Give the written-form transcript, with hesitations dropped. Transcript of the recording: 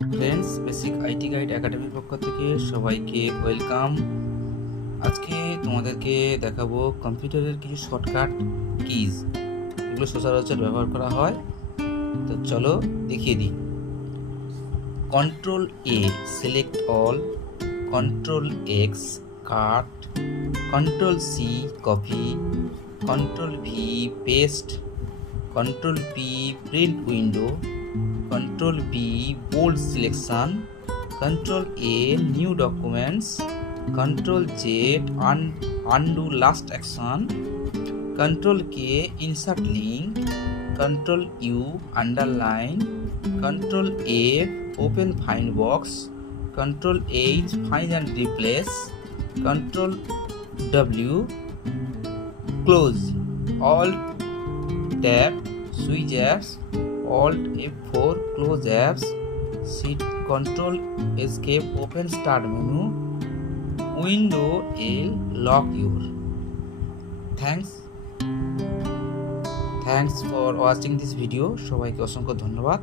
Friends, basic IT guide একাডেমির পক্ষ থেকে সবাইকে ওয়েলকাম। আজকে তোমাদেরকে দেখাবো কম্পিউটারের কিছু শর্টকাট কিজ, এগুলো সচরাচর ব্যবহার করা হয়। তো চলো দেখিয়ে দিই। Control A select all, control X cut, control C copy, control V paste, control P print window, Control B bold selection, Control A new documents, Control Z undo last action, Control K insert link, Control U underline, Control F open find box, Control H find and replace, Control W close, Alt tab switch apps, Alt F4 close apps, Shift Control Escape open start menu, Window L lock your. Thanks for watching this video. সবাইকে অসংখ্য ধন্যবাদ।